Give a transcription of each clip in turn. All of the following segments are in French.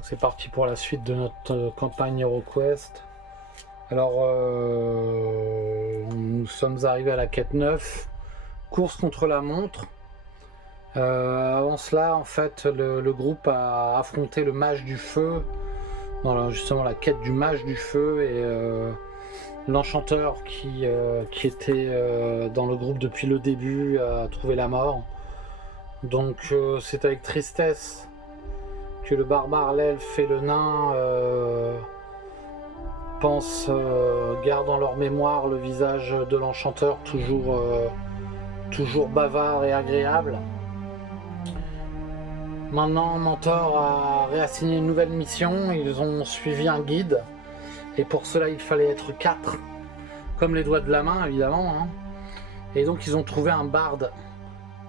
C'est parti pour la suite de notre campagne HeroQuest. Alors, nous sommes arrivés à la quête 9, course contre la montre. Avant cela, en fait, le groupe a affronté le mage du feu, dans justement la quête du mage du feu, et l'enchanteur qui était dans le groupe depuis le début a trouvé la mort. Donc c'est avec tristesse que le barbare, l'elfe et le nain gardent en leur mémoire le visage de l'enchanteur, toujours bavard et agréable. Maintenant, Mentor a réassigné une nouvelle mission, ils ont suivi un guide, et pour cela il fallait être 4, comme les doigts de la main évidemment, hein. Et donc ils ont trouvé un barde,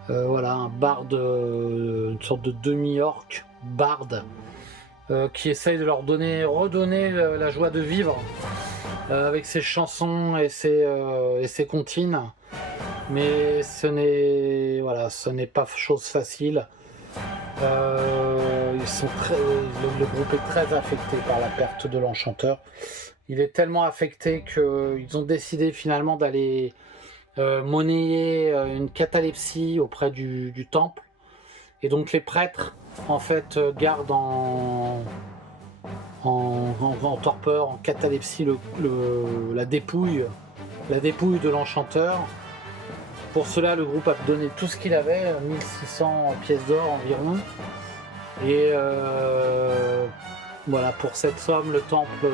un barde, une sorte de demi-orc barde, qui essaye de leur redonner la joie de vivre avec ses chansons et ses comptines, mais ce n'est pas chose facile. Le groupe est très affecté par la perte de l'enchanteur. Il est tellement affecté qu'ils ont décidé finalement d'aller monnayer une catalepsie auprès du temple. Et donc les prêtres en fait gardent en torpeur, en catalepsie la dépouille de l'enchanteur. Pour cela, le groupe a donné tout ce qu'il avait, 1600 pièces d'or environ. Et pour cette somme, le temple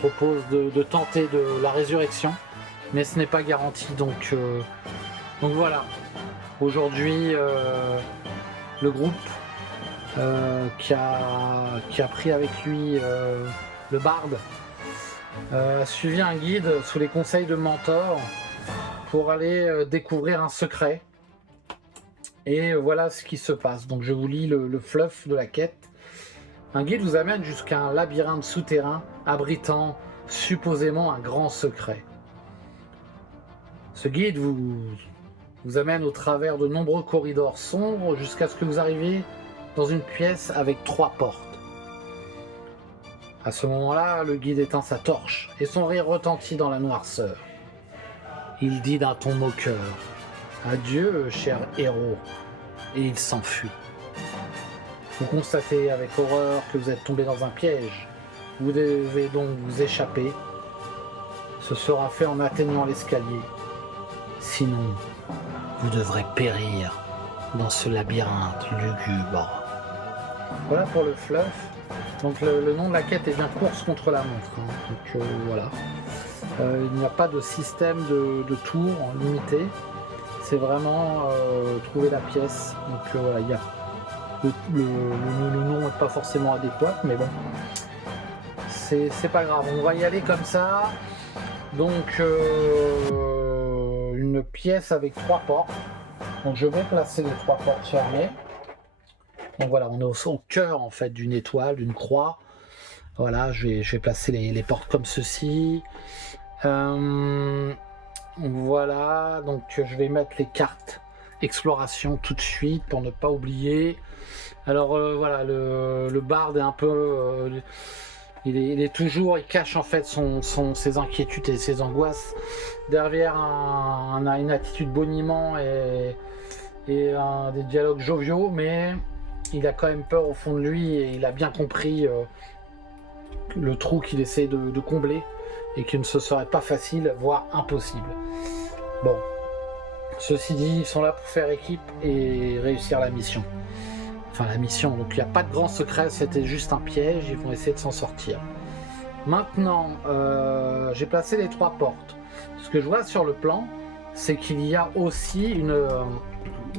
propose de tenter de la résurrection, mais ce n'est pas garanti. Donc voilà. Aujourd'hui, le groupe qui a pris avec lui le barde a suivi un guide sous les conseils de Mentor pour aller découvrir un secret. Et voilà ce qui se passe. Donc je vous lis le fluff de la quête. Un guide vous amène jusqu'à un labyrinthe souterrain abritant supposément un grand secret. Ce guide vous amène au travers de nombreux corridors sombres jusqu'à ce que vous arriviez dans une pièce avec 3 portes. À ce moment-là, le guide éteint sa torche et son rire retentit dans la noirceur. Il dit d'un ton moqueur « Adieu, cher héros », et il s'enfuit. Vous constatez avec horreur que vous êtes tombé dans un piège. Vous devez donc vous échapper. Ce sera fait en atteignant l'escalier. Sinon, vous devrez périr dans ce labyrinthe lugubre. Voilà pour le fluff. Donc le nom de la quête est bien course contre la montre, hein. Donc voilà. Il n'y a pas de système de tour limité. C'est vraiment trouver la pièce. Donc voilà, il y a le nom n'est pas forcément adéquat, mais bon, c'est pas grave. On va y aller comme ça. Donc une pièce avec 3 portes. Donc je vais placer les 3 portes fermées. Donc voilà, on est au cœur en fait d'une étoile, d'une croix. Voilà, je vais placer les portes comme ceci. Voilà, donc je vais mettre les cartes exploration tout de suite pour ne pas oublier. Alors voilà, le barde est un peu... il cache en fait ses inquiétudes et ses angoisses derrière une attitude boniment et des dialogues joviaux, mais il a quand même peur au fond de lui et il a bien compris le trou qu'il essaie de combler et qu'il ne se serait pas facile, voire impossible. Bon, ceci dit, ils sont là pour faire équipe et réussir la mission. Enfin la mission, donc il n'y a pas de grand secret, c'était juste un piège, ils vont essayer de s'en sortir. Maintenant, j'ai placé les 3 portes. Ce que je vois sur le plan, c'est qu'il y a aussi une...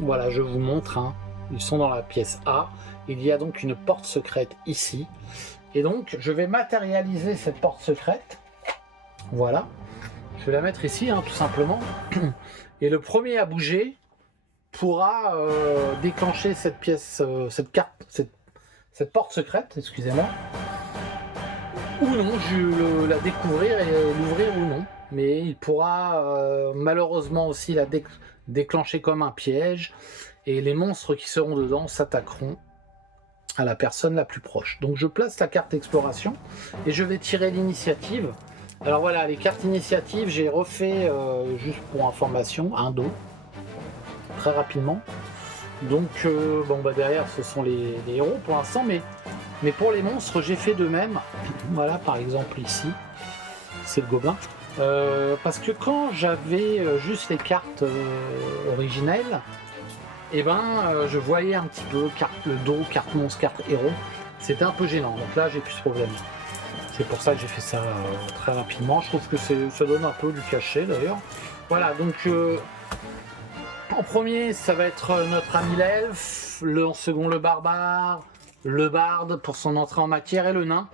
voilà, je vous montre, hein. Ils sont dans la pièce A. Il y a donc une porte secrète ici. Et donc, je vais matérialiser cette porte secrète. Voilà. Je vais la mettre ici, hein, tout simplement. Et le premier à bouger pourra déclencher cette pièce, cette porte secrète, excusez-moi. Ou non, la découvrir et l'ouvrir ou non. Mais il pourra malheureusement aussi la déclencher comme un piège. Et les monstres qui seront dedans s'attaqueront à la personne la plus proche. Donc je place la carte exploration et je vais tirer l'initiative. Alors voilà, les cartes initiatives, j'ai refait, juste pour information, un dos, très rapidement. Donc bon bah derrière ce sont les héros pour l'instant, mais pour les monstres j'ai fait de même. Voilà, par exemple ici, c'est le gobelin. Parce que quand j'avais juste les cartes originelles, et je voyais un petit peu le dos, carte monstre, carte héros. C'était un peu gênant. Donc là, j'ai plus ce problème. C'est pour ça que j'ai fait ça très rapidement. Je trouve que ça donne un peu du cachet d'ailleurs. Voilà, donc en premier, ça va être notre ami l'elfe, en second le barbare, le barde pour son entrée en matière et le nain.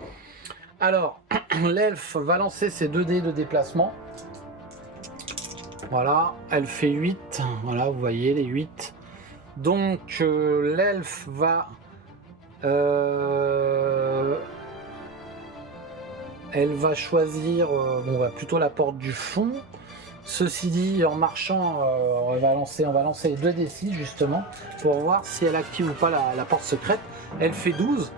Alors, l'elfe va lancer ses 2 dés de déplacement. Voilà, elle fait 8. Voilà, vous voyez les 8. Donc l'elfe va elle va choisir plutôt la porte du fond. Ceci dit, en marchant, on va lancer les 2d6 justement pour voir si elle active ou pas la porte secrète. Elle fait 12.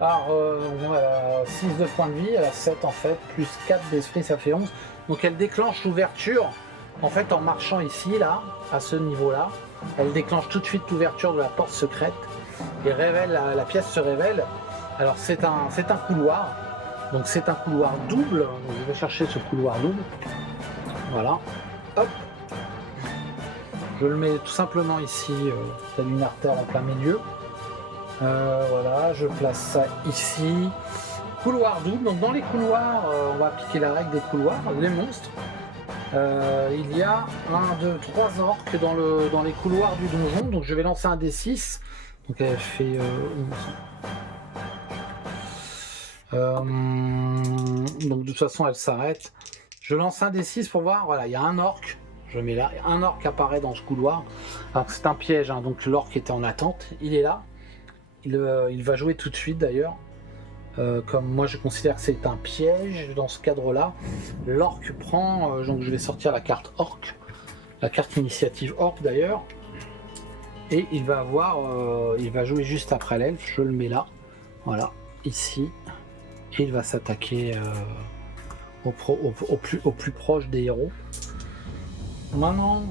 Alors, elle a 6 de points de vie, elle a 7 en fait, plus 4 d'esprit, ça fait 11. Donc elle déclenche l'ouverture, en fait en marchant ici, là, à ce niveau-là. Elle déclenche tout de suite l'ouverture de la porte secrète et la pièce se révèle. Alors c'est un couloir, donc c'est un couloir double. Donc, je vais chercher ce couloir double. Voilà, hop. Je le mets tout simplement ici, t'as une artère en plein milieu. Voilà, je place ça ici. Couloir double, donc dans les couloirs, on va appliquer la règle des couloirs, les monstres. Il y a 1, 2, 3 orques dans les couloirs du donjon, donc je vais lancer un D6. Donc elle fait 11. Donc de toute façon elle s'arrête. Je lance un D6 pour voir, voilà, il y a un orque. Je mets là, un orque apparaît dans ce couloir. Alors c'est un piège, hein, donc l'orque était en attente, il est là. Il va jouer tout de suite d'ailleurs. Comme moi je considère que c'est un piège dans ce cadre-là. L'orque prend, donc je vais sortir la carte orque, la carte initiative orque d'ailleurs. Et il va jouer juste après l'elfe, je le mets là, voilà, ici. Et il va s'attaquer au plus proche des héros. Maintenant,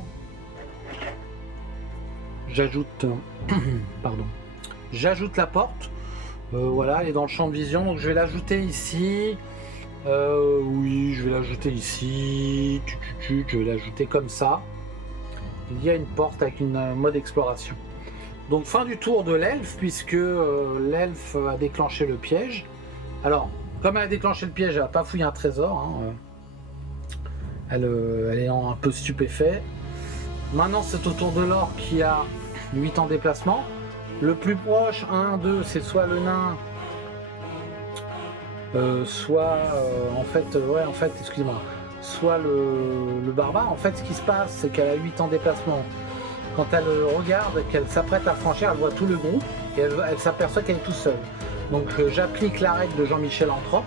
j'ajoute la porte. Voilà, elle est dans le champ de vision, donc je vais l'ajouter ici. Oui, je vais l'ajouter ici. Je vais l'ajouter comme ça. Il y a une porte avec une mode exploration. Donc fin du tour de l'elfe, puisque l'elfe a déclenché le piège. Alors, comme elle a déclenché le piège, elle va pas fouiller un trésor. Hein. Elle est un peu stupéfait. Maintenant, c'est au tour de l'orque qui a 8 en déplacement. Le plus proche, 1, 2, c'est soit le nain, soit excusez-moi, soit le barbare. En fait, ce qui se passe, c'est qu'elle a 8 en déplacement. Quand elle regarde, qu'elle s'apprête à franchir, elle voit tout le groupe et elle s'aperçoit qu'elle est toute seule. Donc j'applique la règle de Jean-Michel Anthrope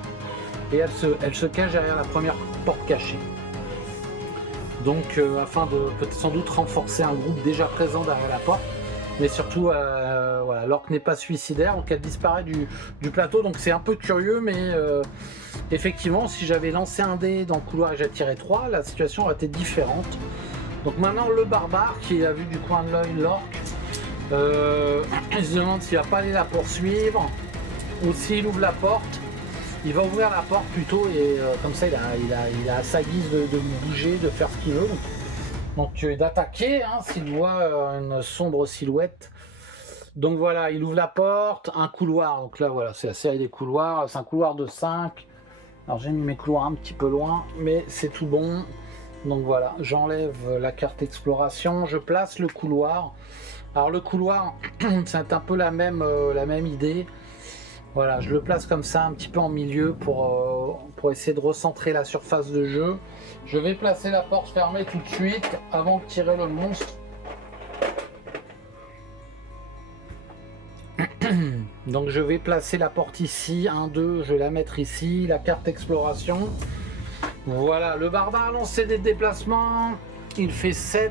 et elle se cache derrière la première porte cachée. Donc afin de peut-être sans doute renforcer un groupe déjà présent derrière la porte. Mais surtout, voilà, l'orque n'est pas suicidaire, donc elle disparaît du plateau. Donc c'est un peu curieux, mais effectivement, si j'avais lancé un dé dans le couloir et j'ai tiré 3, la situation aurait été différente. Donc maintenant, le barbare qui a vu du coin de l'œil l'orque, il se demande s'il va pas aller la poursuivre ou s'il ouvre la porte. Il va ouvrir la porte plutôt et comme ça, il a sa guise de bouger, de faire ce qu'il veut. Donc d'attaquer, hein, s'il voit une sombre silhouette. Donc voilà, il ouvre la porte, un couloir. Donc là voilà, c'est la série des couloirs. C'est un couloir de 5. Alors j'ai mis mes couloirs un petit peu loin, mais c'est tout bon. Donc voilà, j'enlève la carte exploration, je place le couloir. Alors le couloir, c'est un peu la même idée. Voilà, je le place comme ça, un petit peu en milieu pour essayer de recentrer la surface de jeu. Je vais placer la porte fermée tout de suite avant de tirer le monstre. Donc je vais placer la porte ici, 1, 2, je vais la mettre ici, la carte exploration. Voilà, le barbare a lancé des déplacements, il fait 7.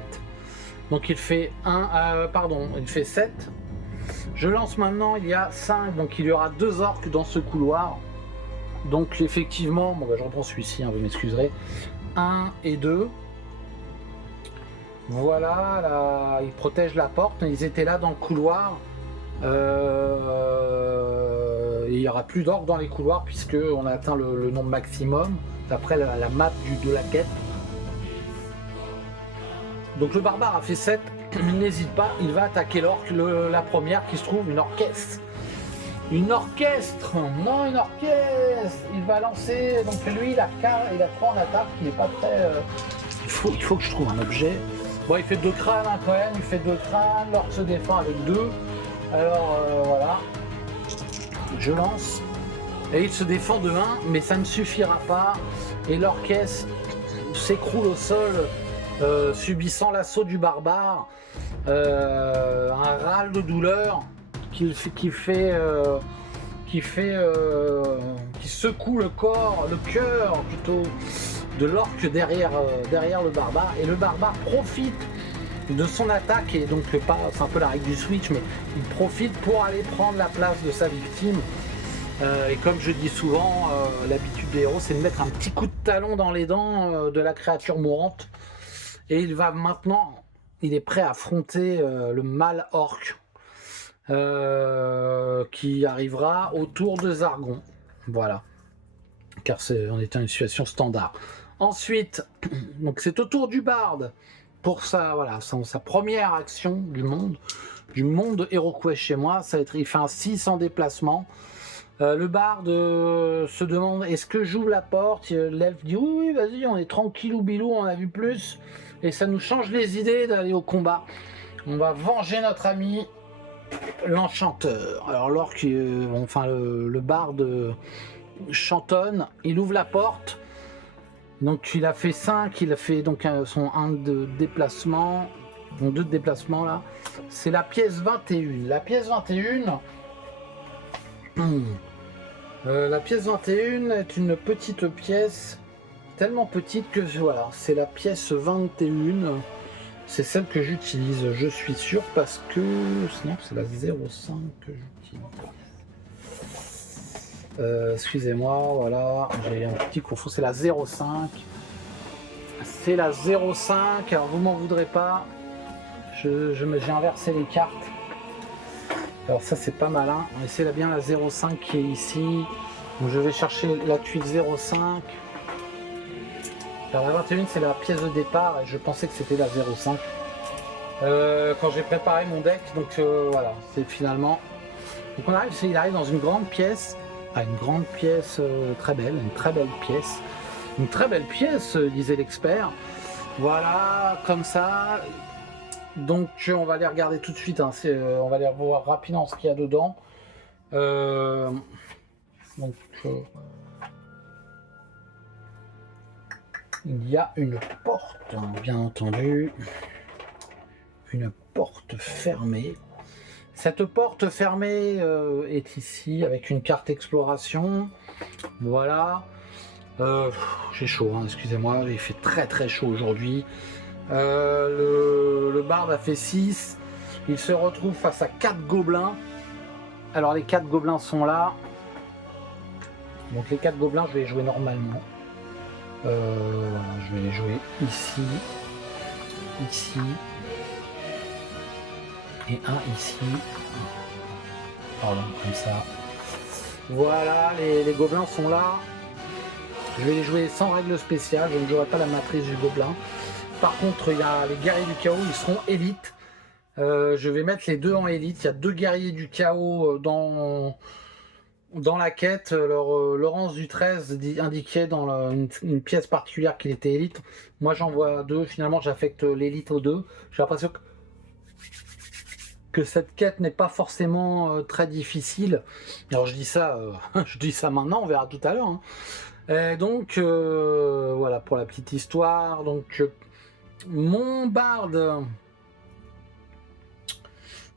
Donc il fait il fait 7. Je lance maintenant, il y a 5, donc il y aura 2 orques dans ce couloir. Donc effectivement, bon, bah, je reprends celui-ci, hein, vous m'excuserez. 1 et 2. Voilà, là, ils protègent la porte, ils étaient là dans le couloir. Il n'y aura plus d'orques dans les couloirs puisque on a atteint le nombre maximum d'après la map de la quête. Donc le barbare a fait 7, il n'hésite pas, il va attaquer l'orque, la première qui se trouve, une orchestre. Une orchestre. Non, une orchestre. Il va lancer, donc lui il a 3 en attaque, il n'est pas très... Il faut que je trouve un objet. Bon, il fait 2 crânes hein, quand même, il fait 2 crânes, l'orque se défend avec 2. Alors voilà, je lance et il se défend de 1, mais ça ne suffira pas et l'orchestre s'écroule au sol, subissant l'assaut du barbare, un râle de douleur qui secoue le corps, le cœur plutôt de l'orque derrière le barbare, et le barbare profite de son attaque, et donc c'est un peu la règle du switch, mais il profite pour aller prendre la place de sa victime. Et comme je dis souvent, l'habitude des héros, c'est de mettre un petit coup de talon dans les dents de la créature mourante. Et il est prêt à affronter le mâle orc qui arrivera autour de Zargon. Voilà, car on était dans une situation standard. Ensuite, donc c'est au tour du barde. Pour sa première action du monde HeroQuest chez moi, il fait un 6 en déplacement. Le barde se demande est-ce que j'ouvre la porte. L'elfe dit oui, vas-y, on est tranquille ou bilou, on a vu plus. Et ça nous change les idées d'aller au combat. On va venger notre ami l'enchanteur. Alors l'orque, le barde chantonne, il ouvre la porte. Donc il a fait 5, il a fait donc son 1 de déplacement, donc 2 de déplacement là. C'est la pièce 21. La pièce 21, la pièce 21 est une petite pièce, tellement petite que voilà, c'est la pièce 21. C'est celle que j'utilise, je suis sûr, parce que sinon c'est la 05 que j'utilise. Excusez-moi, voilà, j'ai un petit confus, c'est la 05. C'est la 05, alors vous m'en voudrez pas, j'ai inversé les cartes. Alors ça c'est pas malin, c'est bien la 05 qui est ici. Donc je vais chercher la tuile 05. Alors la 21 c'est la pièce de départ et je pensais que c'était la 05. Quand j'ai préparé mon deck, donc voilà, c'est finalement... Donc il arrive dans une grande pièce. Une grande pièce très belle, une très belle pièce. Une très belle pièce, disait l'expert. Voilà, comme ça. Donc on va les regarder tout de suite. Hein. On va aller voir rapidement ce qu'il y a dedans. Il y a une porte, hein, bien entendu. Une porte fermée. Cette porte fermée est ici avec une carte exploration. Voilà. J'ai chaud, hein, excusez-moi, il fait très très chaud aujourd'hui. Le barde a fait 6. Il se retrouve face à 4 gobelins. Alors les 4 gobelins sont là. Donc les 4 gobelins, je vais les jouer normalement. Je vais les jouer ici. Ici. Et un ici. Pardon, comme ça. Voilà, les gobelins sont là. Je vais les jouer sans règle spéciale, je ne jouerai pas la matrice du gobelin. Par contre, il y a les guerriers du chaos, ils seront élites. Je vais mettre les 2 en élite. Il y a 2 guerriers du chaos dans la quête. Laurence du 13 indiquait dans une pièce particulière qu'il était élite. Moi j'en vois 2, finalement j'affecte l'élite aux 2. J'ai l'impression que cette quête n'est pas forcément très difficile. Alors je dis ça maintenant, on verra tout à l'heure. Hein. Et donc voilà pour la petite histoire. Donc mon barde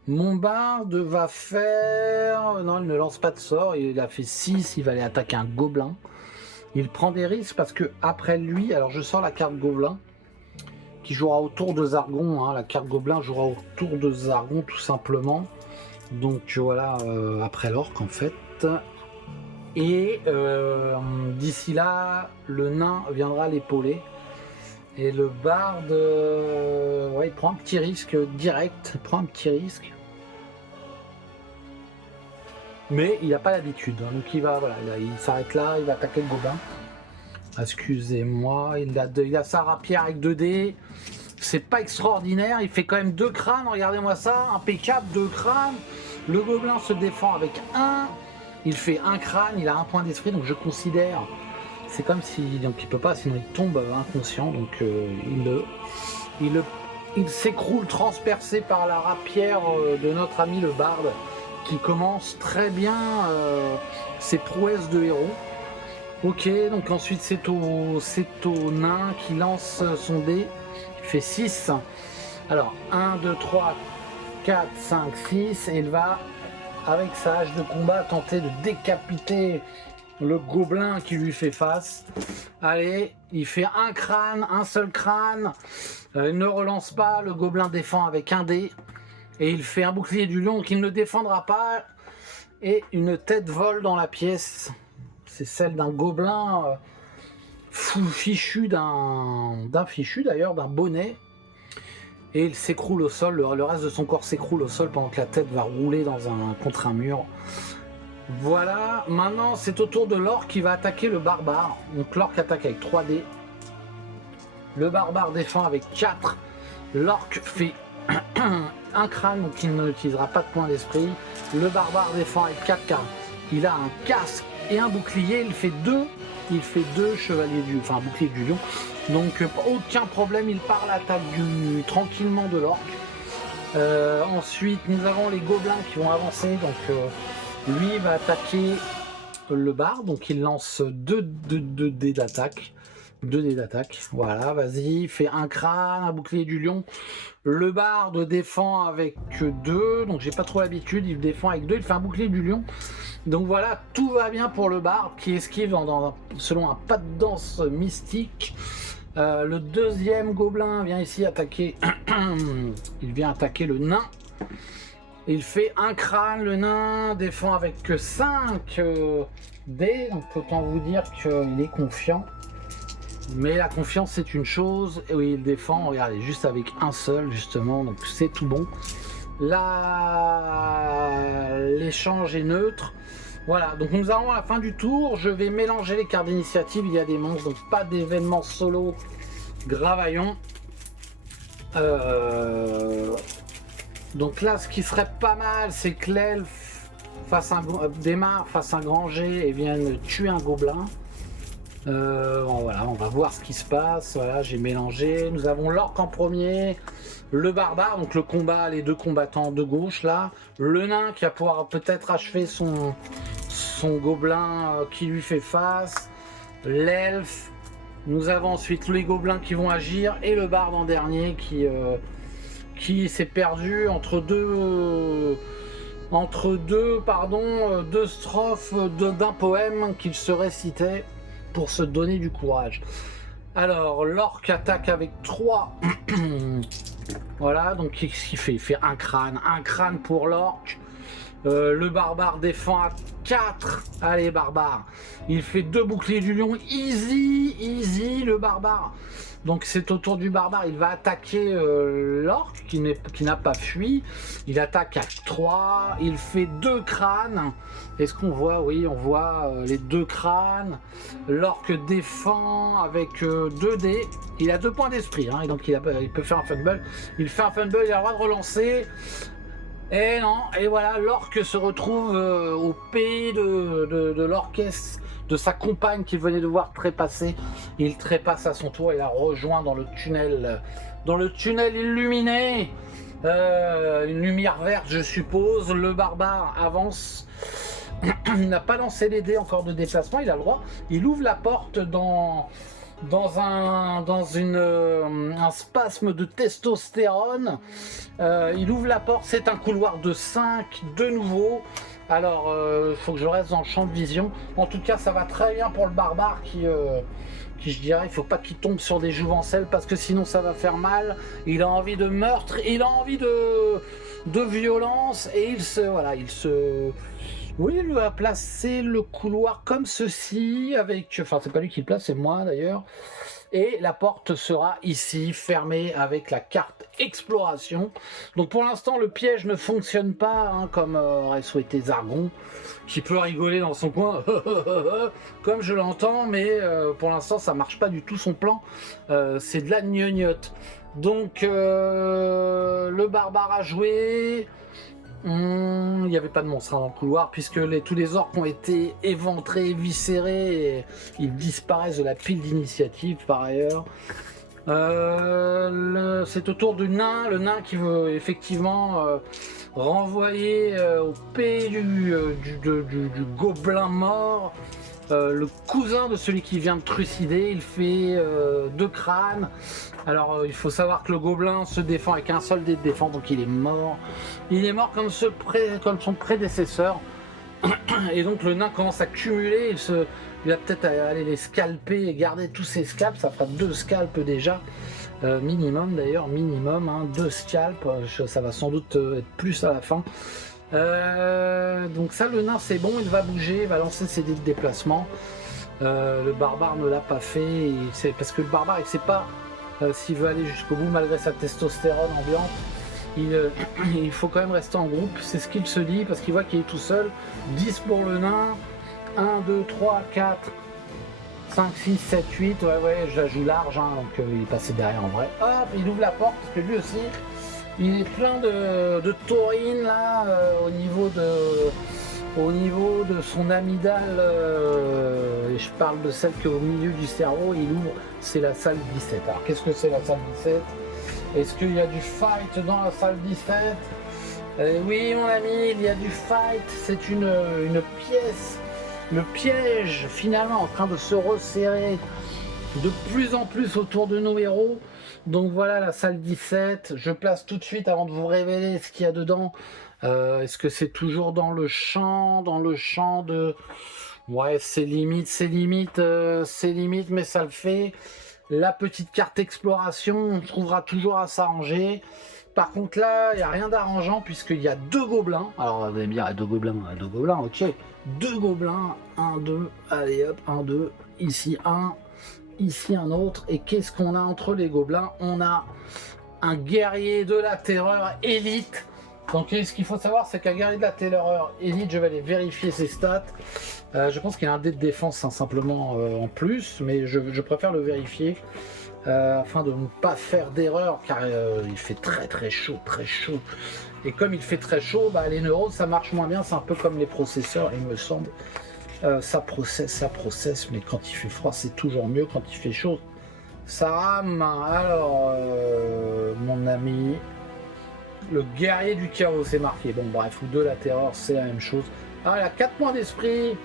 va faire... Non, il ne lance pas de sort, il a fait 6, il va aller attaquer un gobelin. Il prend des risques parce que après lui, alors je sors la carte gobelin qui jouera autour de Zargon, hein. La carte gobelin jouera autour de Zargon tout simplement. Donc voilà, après l'orque en fait. Et d'ici là, le nain viendra l'épauler. Et le barde, ouais, il prend un petit risque direct, il prend un petit risque. Mais il n'a pas l'habitude, hein, donc il va, voilà, il s'arrête là, il va attaquer le gobelin. Excusez-moi, il a sa rapière avec 2 dés. C'est pas extraordinaire, il fait quand même 2 crânes, regardez-moi ça, impeccable, 2 crânes. Le gobelin se défend avec 1, il fait 1 crâne, il a 1 point d'esprit, donc je considère, c'est comme si, donc il peut pas, sinon il tombe inconscient, donc il s'écroule transpercé par la rapière de notre ami le barde, qui commence très bien ses prouesses de héros. Ok, donc ensuite c'est au nain qui lance son dé, il fait 6. Alors 1, 2, 3, 4, 5, 6, et il va, avec sa hache de combat, tenter de décapiter le gobelin qui lui fait face. Allez, il fait un crâne, un seul crâne, il ne relance pas, le gobelin défend avec 1 dé, et il fait un bouclier du lion qu'il ne défendra pas, et une tête vole dans la pièce. C'est celle d'un gobelin fichu d'un bonnet, et il s'écroule au sol, le reste de son corps s'écroule au sol pendant que la tête va rouler contre un mur. Voilà, maintenant c'est au tour de l'orque qui va attaquer le barbare. Donc l'orque attaque avec 3 dés. Le barbare défend avec 4. L'orque fait un crâne, donc il n'utilisera pas de point d'esprit. Le barbare défend avec 4 car il a un casque et un bouclier. Il fait 2 chevaliers enfin bouclier du lion. Donc aucun problème, il part à l'attaque tranquillement de l'orque. Ensuite nous avons les gobelins qui vont avancer. Donc lui va attaquer le barde, donc il lance 2 dés d'attaque. 2 dés d'attaque, voilà, vas-y, fait un crâne, un bouclier du lion. Le barde défend avec 2, donc j'ai pas trop l'habitude, il défend avec 2, il fait un bouclier du lion. Donc voilà, tout va bien pour le barde qui esquive selon un pas de danse mystique. Le deuxième gobelin vient ici attaquer, il vient attaquer le nain. Il fait un crâne, le nain défend avec 5 dés, donc autant vous dire qu'il est confiant. Mais la confiance c'est une chose, et oui, il défend, regardez, juste avec un seul justement, donc c'est tout bon. Là, l'échange est neutre. Voilà, donc nous avons à la fin du tour, je vais mélanger les cartes d'initiative, il y a des monstres, donc pas d'événement solo Gravaillon. Donc là, ce qui serait pas mal, c'est que l'elfe démarre face à un grand jet et vienne tuer un gobelin. Voilà, on va voir ce qui se passe. Voilà, j'ai mélangé. Nous avons l'orque en premier, le barbare, donc le combat, les 2 combattants de gauche là, le nain qui va pouvoir peut-être achever son gobelin qui lui fait face, l'elfe. Nous avons ensuite les gobelins qui vont agir et le barde en dernier qui s'est perdu entre deux strophes d'un poème qu'il se récitait pour se donner du courage. Alors, l'orque attaque avec 3. Voilà, donc qu'est-ce qu'il fait? Il fait un crâne pour l'orque. Le barbare défend à 4. Allez, barbare. Il fait 2 boucliers du lion. Easy, le barbare. Donc c'est au tour du barbare, il va attaquer l'orque qui n'a pas fui. Il attaque à 3, il fait 2 crânes. Est-ce qu'on voit? Oui, on voit les 2 crânes. L'orque défend avec 2 dés. Il a 2 points d'esprit, hein, et donc il peut faire un fumble. Il fait un fumble, il a le droit de relancer. Et non, et voilà, l'orque se retrouve au pays de l'orchestre de sa compagne qu'il venait de voir trépasser. Il trépasse à son tour et la rejoint dans le tunnel illuminé. Une lumière verte, je suppose. Le barbare avance. Il n'a pas lancé les dés encore de déplacement, il a le droit. Il ouvre la porte dans un spasme de testostérone. Il ouvre la porte, c'est un couloir de 5 de nouveau, Alors, il faut que je reste dans le champ de vision. En tout cas, ça va très bien pour le barbare qui je dirais, il faut pas qu'il tombe sur des jouvencelles parce que sinon ça va faire mal. Il a envie de meurtre, il a envie de violence et oui, il va placer le couloir comme ceci avec, enfin c'est pas lui qui le place, c'est moi d'ailleurs. Et la porte sera ici, fermée avec la carte exploration. Donc pour l'instant, le piège ne fonctionne pas, hein, comme aurait souhaité Zargon, qui peut rigoler dans son coin, comme je l'entends, mais pour l'instant, ça marche pas du tout son plan. C'est de la gnognotte. Donc le barbare a joué. Il n'y avait pas de monstre dans le couloir puisque tous les orques ont été éventrés, viscérés et ils disparaissent de la pile d'initiative par ailleurs. C'est au tour du nain, le nain qui veut effectivement renvoyer au pays du gobelin mort. Le cousin de celui qui vient de trucider, il fait 2 crânes. Alors il faut savoir que le gobelin se défend avec un seul dé de défense, donc il est mort. Il est mort comme son prédécesseur. Et donc le nain commence à cumuler, il va peut-être aller les scalper et garder tous ses scalps, ça fera 2 scalps déjà. Minimum d'ailleurs, minimum, hein, 2 scalps, ça va sans doute être plus à la fin. Donc ça, le nain c'est bon, il va bouger, il va lancer ses dés de déplacement. Le barbare ne l'a pas fait, parce que le barbare il sait pas s'il veut aller jusqu'au bout malgré sa testostérone ambiante. Il faut quand même rester en groupe, c'est ce qu'il se dit, parce qu'il voit qu'il est tout seul. 10 pour le nain, 1, 2, 3, 4, 5, 6, 7, 8, ouais, je la joue large, hein, donc il est passé derrière en vrai. Hop, il ouvre la porte, parce que lui aussi, il est plein de taurine là, au niveau de son amygdale, et je parle de celle qui est au milieu du cerveau, il ouvre, c'est la salle 17. Alors qu'est-ce que c'est la salle 17 ? Est-ce qu'il y a du fight dans la salle 17 ? Oui mon ami, il y a du fight, c'est une pièce, le piège finalement en train de se resserrer de plus en plus autour de nos héros. Donc voilà la salle 17, je place tout de suite avant de vous révéler ce qu'il y a dedans. Est-ce que c'est toujours dans le champ de... Ouais, c'est limite, mais ça le fait. La petite carte exploration, on trouvera toujours à s'arranger. Par contre là, il n'y a rien d'arrangeant puisqu'il y a 2 gobelins. Alors vous allez me dire, 2 gobelins, ok. 2 gobelins, 1, 2, allez hop, 1, 2, ici un autre. Et qu'est-ce qu'on a entre les gobelins ? On a un guerrier de la terreur élite. Donc ce qu'il faut savoir, c'est qu'un guerrier de la terreur élite, je vais aller vérifier ses stats. Je pense qu'il y a un dé de défense, hein, simplement en plus, mais je préfère le vérifier afin de ne pas faire d'erreur, car il fait très chaud. Et comme il fait très chaud, bah, les neurones ça marche moins bien, c'est un peu comme les processeurs, il me semble. Ça processe, mais quand il fait froid c'est toujours mieux, quand il fait chaud ça rame. Alors mon ami, le guerrier du chaos c'est marqué, bon bref, ou de la terreur c'est la même chose. Ah, il a 4 points d'esprit.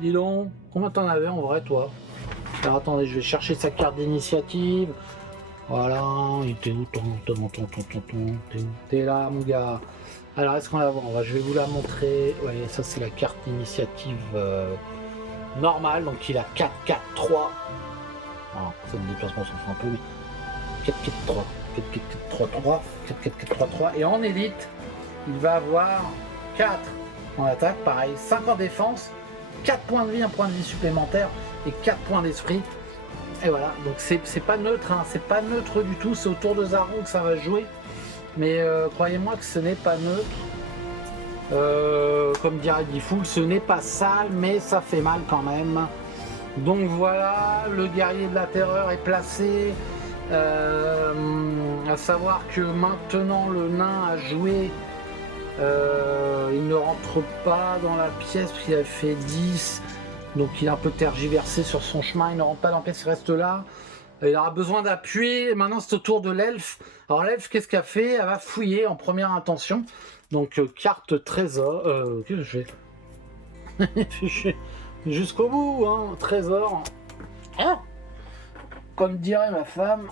Dis donc, combien t'en avais en vrai toi ? Alors attendez, je vais chercher sa carte d'initiative. Voilà, il était où t'es là mon gars. Alors est-ce qu'on la voit ? Je vais vous la montrer. Ouais, ça c'est la carte d'initiative normale. Donc il a 4, 4, 3. Alors, ça le déplacement s'en fout un peu, mais 4, 4, 3. 4, 4, 4, 3, 3. 4, 4, 4, 3, 3. Et en élite, il va avoir 4 en attaque, pareil, 5 en défense, 4 points de vie, 1 point de vie supplémentaire et 4 points d'esprit. Et voilà, donc c'est pas neutre, hein, c'est pas neutre du tout, c'est au tour de Zargon que ça va jouer. Mais croyez-moi que ce n'est pas neutre. Comme dirait Diffoul, ce n'est pas sale, mais ça fait mal quand même. Donc voilà, le guerrier de la terreur est placé. À savoir que maintenant le nain a joué. Il ne rentre pas dans la pièce parce qu'il a fait 10, donc il est un peu tergiversé sur son chemin, il ne rentre pas dans la pièce, il reste là. Il aura besoin d'appui. Maintenant c'est au tour de l'elfe. Alors l'elfe, qu'est-ce qu'elle fait ? Elle va fouiller en première intention. Donc carte trésor. Qu'est-ce que je fais ? Jusqu'au bout, hein, trésor. Ah, comme dirait ma femme.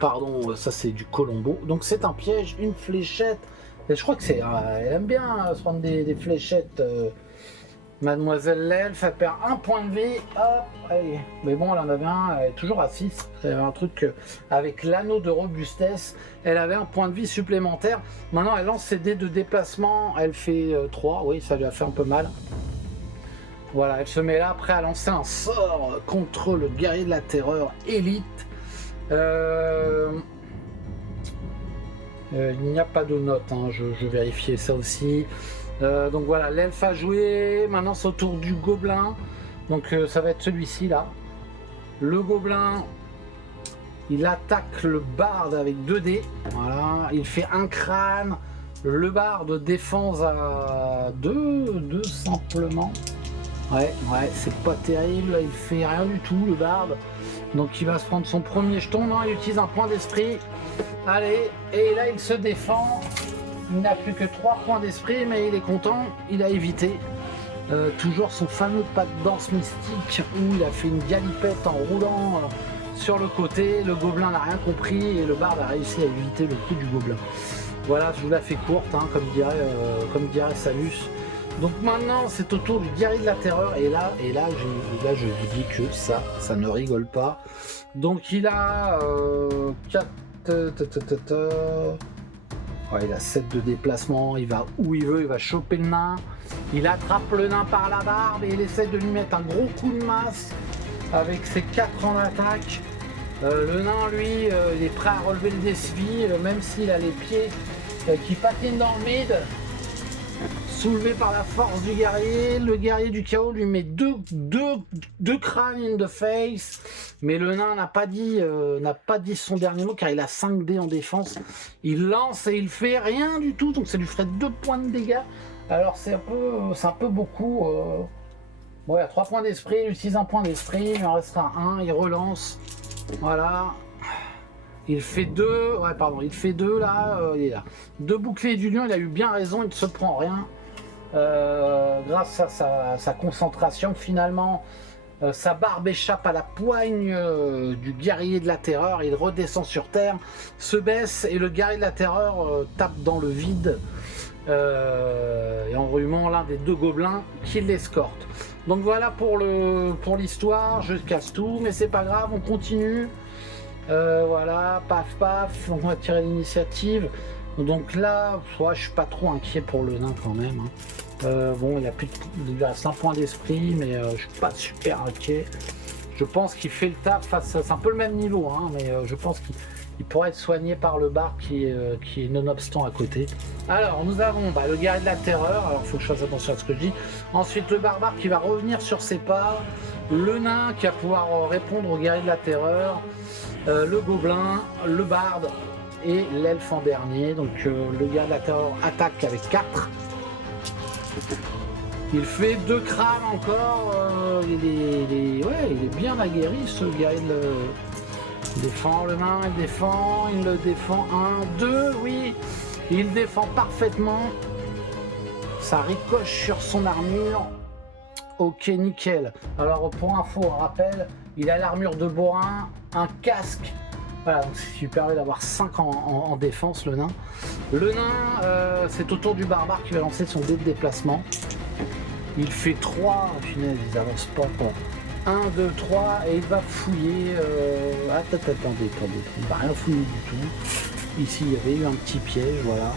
Pardon, ça c'est du Colombo. Donc c'est un piège, une fléchette. Et je crois que elle aime bien se prendre des fléchettes. Mademoiselle l'elfe, elle perd un point de vie. Hop, allez. Mais bon, elle en avait un, elle est toujours à 6. Elle avait un truc avec l'anneau de robustesse. Elle avait un point de vie supplémentaire. Maintenant, elle lance ses dés de déplacement. Elle fait 3. Oui, ça lui a fait un peu mal. Voilà, elle se met là, prêt à lancer un sort contre le guerrier de la terreur élite. Il n'y a pas de note, hein. Je vérifiais ça aussi. Donc voilà, l'elfe a joué. Maintenant, c'est au tour du gobelin. Donc ça va être celui-ci là. Le gobelin, il attaque le barde avec 2 dés. Voilà, il fait un crâne. Le barde défense à 2 simplement. Ouais, c'est pas terrible. Il fait rien du tout, le barde. Donc il va se prendre son premier jeton. Non, il utilise un point d'esprit. Allez, et là il se défend. Il n'a plus que 3 points d'esprit, mais il est content. Il a évité. Toujours son fameux pas de danse mystique où il a fait une galipette en roulant sur le côté. Le gobelin n'a rien compris et le barde a réussi à éviter le coup du gobelin. Voilà, je vous la fais courte, hein, comme dirait Salus. Donc maintenant, c'est au tour du guerrier de la terreur. Et là, je vous dis que ça ne rigole pas. Donc il a 4... Ouais, il a 7 de déplacement, il va où il veut, il va choper le nain. Il attrape le nain par la barbe et il essaie de lui mettre un gros coup de masse avec ses 4 en attaque. Le nain, lui, il est prêt à relever le défi, même s'il a les pieds qui patinent dans le mid. Soulevé par la force du guerrier, le guerrier du chaos lui met deux crânes in the face, mais le nain n'a pas dit son dernier mot car il a 5 dés en défense. Il lance et il fait rien du tout, donc ça lui ferait 2 points de dégâts. Alors c'est un peu beaucoup. Bon, il a 3 points d'esprit, il utilise un point d'esprit, il en restera un, il relance. Voilà. Il fait 2, il fait 2 là, il est là. 2 boucliers du lion, il a eu bien raison, il ne se prend rien. Grâce à sa concentration, finalement, sa barbe échappe à la poigne du guerrier de la terreur. Il redescend sur terre, se baisse et le guerrier de la terreur tape dans le vide et en rhumant l'un des 2 gobelins qui l'escorte. Donc voilà pour l'histoire. Je casse tout, mais c'est pas grave, on continue. Voilà, paf paf, on va tirer l'initiative. Donc là, je suis pas trop inquiet pour le nain quand même. Bon, il lui reste un point d'esprit, mais je suis pas super inquiet. Je pense qu'il fait le taf face à... C'est un peu le même niveau, hein, mais je pense qu'il pourrait être soigné par le bar qui est nonobstant à côté. Alors, nous avons le guerrier de la terreur. Alors, il faut que je fasse attention à ce que je dis. Ensuite, le barbare qui va revenir sur ses pas. Le nain qui va pouvoir répondre au guerrier de la terreur. Le gobelin, le barde et l'elfe en dernier. Donc le gars de la terreur attaque avec 4. Il fait 2 crânes encore. Il est bien aguerri ce gars. Il défend le nain, il le défend 1, 2, oui. Il défend parfaitement. Ça ricoche sur son armure. Ok, nickel. Alors pour info, rappel, il a l'armure de bourrin, un casque. Voilà, donc ce qui lui permet d'avoir 5 en défense, le nain. Le nain, c'est au tour du barbare qui va lancer son dé de déplacement. Il fait 3, finalement, ils avancent pas. 1, 2, 3, et il va fouiller. Attendez, il va rien fouiller du tout. Ici, il y avait eu un petit piège, voilà.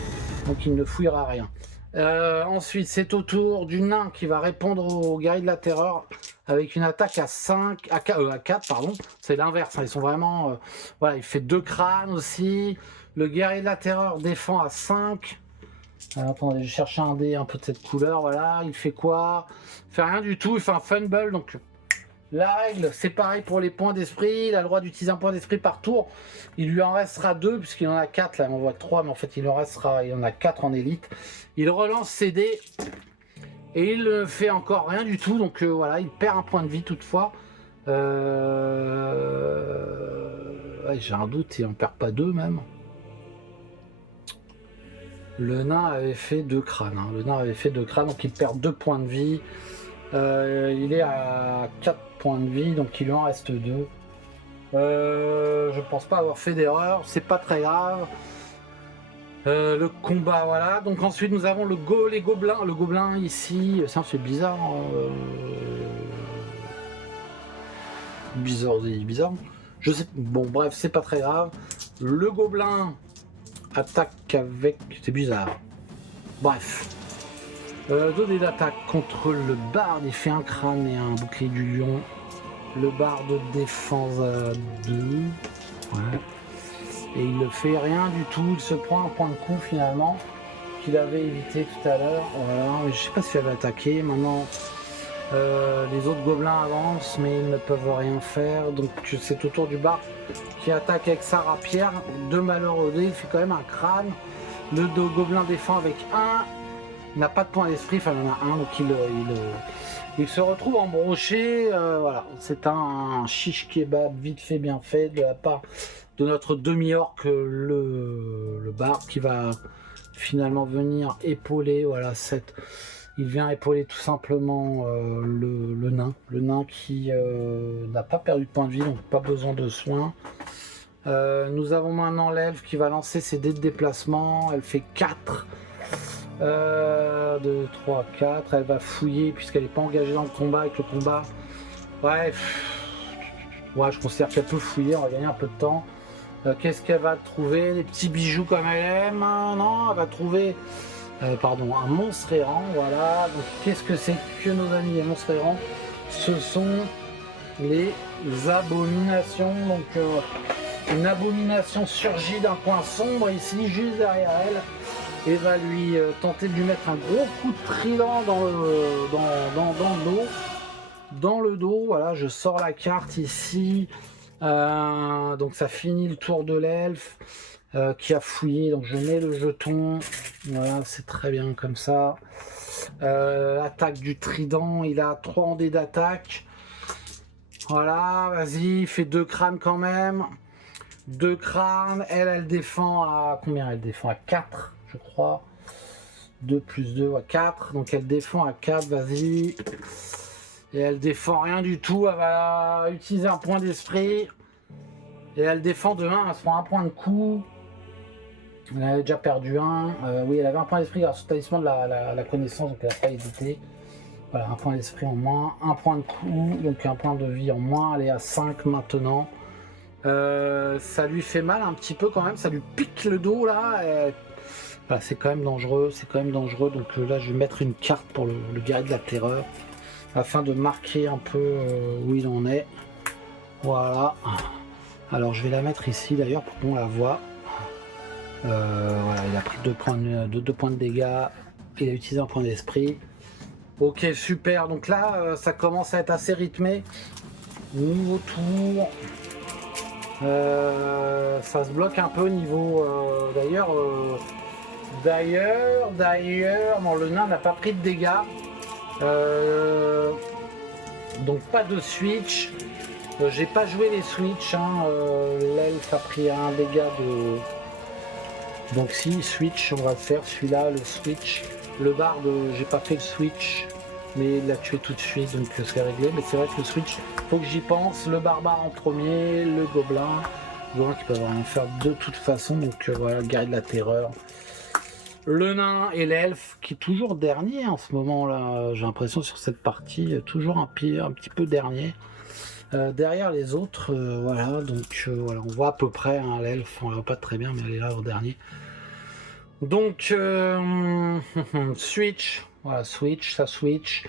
Donc il ne fouillera rien. Ensuite, c'est au tour du nain qui va répondre au guerrier de la terreur avec une attaque à 4, pardon. C'est l'inverse, hein, ils sont vraiment... voilà, il fait 2 crânes aussi. Le guerrier de la terreur défend à 5. Attendez, je cherche un dé un peu de cette couleur, voilà. Il fait quoi? Il fait rien du tout, il fait un fumble, donc... La règle, c'est pareil pour les points d'esprit. Il a le droit d'utiliser un point d'esprit par tour. Il lui en restera 2, puisqu'il en a 4. Là, on voit 3, mais en fait, il en a 4 en élite. Il relance ses dés. Et il ne fait encore rien du tout. Donc voilà, il perd un point de vie toutefois. Ouais, j'ai un doute, il en perd pas 2 même. Le nain avait fait 2 crânes. Hein. Le nain avait fait 2 crânes, donc il perd 2 points de vie. Il est à 4 points de vie, donc il lui en reste 2. Je pense pas avoir fait d'erreur, c'est pas très grave. Le combat, voilà. Donc ensuite nous avons les gobelins. Le gobelin ici, ça c'est bizarre. Bizarre. Je sais. Bon bref, c'est pas très grave. Le gobelin attaque avec. C'est bizarre. Bref. 2 dés d'attaque contre le barde. Il fait un crâne et un bouclier du lion. Le barde défense à 2. Ouais. Et il ne fait rien du tout, il se prend un point de coup finalement qu'il avait évité tout à l'heure. Voilà, je sais pas s'il avait attaqué. Maintenant, les autres gobelins avancent, mais ils ne peuvent rien faire. Donc c'est au tour du bar qui attaque avec sa rapière. 2 malheurs au dé, il fait quand même un crâne. Le gobelin défend avec 1. Il n'a pas de point d'esprit, enfin il en a un, donc il se retrouve embroché. Voilà, c'est un shish kebab vite fait, bien fait de la part de notre demi-orc, le bar, qui va finalement venir épauler. Voilà, il vient épauler tout simplement le nain qui n'a pas perdu de point de vie, donc pas besoin de soins. Nous avons maintenant l'elfe qui va lancer ses dés de déplacement. Elle fait 4. 2, 3, 4. Elle va fouiller puisqu'elle n'est pas engagée dans le combat. Avec le combat, ouais, je considère qu'elle peut fouiller. On va gagner un peu de temps. Qu'est-ce qu'elle va trouver? Des petits bijoux comme elle aime? Non, elle va trouver un monstre errant. Voilà. Donc qu'est-ce que c'est que nos amis les monstres errants? Ce sont les abominations. Donc une abomination surgit d'un point sombre ici, juste derrière elle, et va lui tenter de lui mettre un gros coup de trident dans le dos. Voilà, je sors la carte ici. Donc ça finit le tour de l'elfe qui a fouillé. Donc je mets le jeton. Voilà, c'est très bien comme ça. Attaque du trident. Il a 3 en dés d'attaque. Voilà, vas-y, il fait 2 crânes quand même. 2 crânes. Elle défend à combien? Elle défend à 4, je crois. 2 plus 2 à 4. Donc elle défend à 4, vas-y. Et elle défend rien du tout. Elle va utiliser un point d'esprit. Et elle défend de 1. Elle se prend un point de coup. Elle avait déjà perdu un. Oui, elle avait un point d'esprit grâce au talisman de la connaissance. Donc elle n'a pas hésité. Voilà, un point d'esprit en moins. Un point de coup. Donc un point de vie en moins. Elle est à 5 maintenant. Ça lui fait mal un petit peu quand même. Ça lui pique le dos là. Voilà, c'est quand même dangereux. Donc là, je vais mettre une carte pour le guerrier de la terreur, afin de marquer un peu où il en est. Voilà. Alors je vais la mettre ici d'ailleurs pour qu'on la voit. Voilà, il a pris 2 points de dégâts. Il a utilisé un point d'esprit. Ok, super. Donc là, ça commence à être assez rythmé. Nouveau tour. Ça se bloque un peu au niveau. D'ailleurs, bon, le nain n'a pas pris de dégâts. Donc pas de switch. J'ai pas joué les switch. L'elfe a pris un dégât de. Donc si switch, on va le faire. Celui-là, le switch. Le barde, j'ai pas fait le switch, mais il l'a tué tout de suite, donc c'est réglé. Mais c'est vrai que le switch, faut que j'y pense. Le barbare en premier, le gobelin qui peuvent rien faire de toute façon. Donc voilà, le guerrier de la terreur. Le nain et l'elfe qui est toujours dernier en ce moment là, j'ai l'impression sur cette partie, toujours un petit peu dernier. Derrière les autres, voilà, donc voilà, on voit à peu près l'elfe, on ne voit pas très bien, mais elle est là au dernier. Donc switch, voilà, ça switch.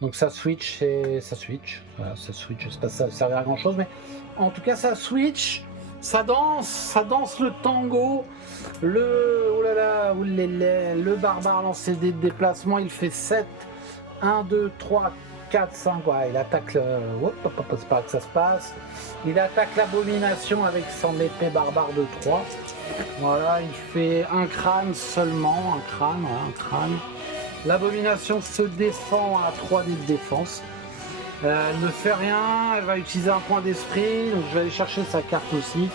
Donc ça switch et ça switch. Voilà, ça switch, je sais pas si ça servira à grand chose, mais en tout cas ça switch, ça danse le tango. Le barbare lance ses dés de déplacement, il fait 7. 1, 2, 3, 4, 5. Ouais, il attaque c'est pas que ça se passe. Il attaque l'abomination avec son épée barbare de 3. Voilà, il fait un crâne seulement. Un crâne. L'abomination se défend à 3 dés de défense. Elle ne fait rien, elle va utiliser un point d'esprit. Donc je vais aller chercher sa carte aussi.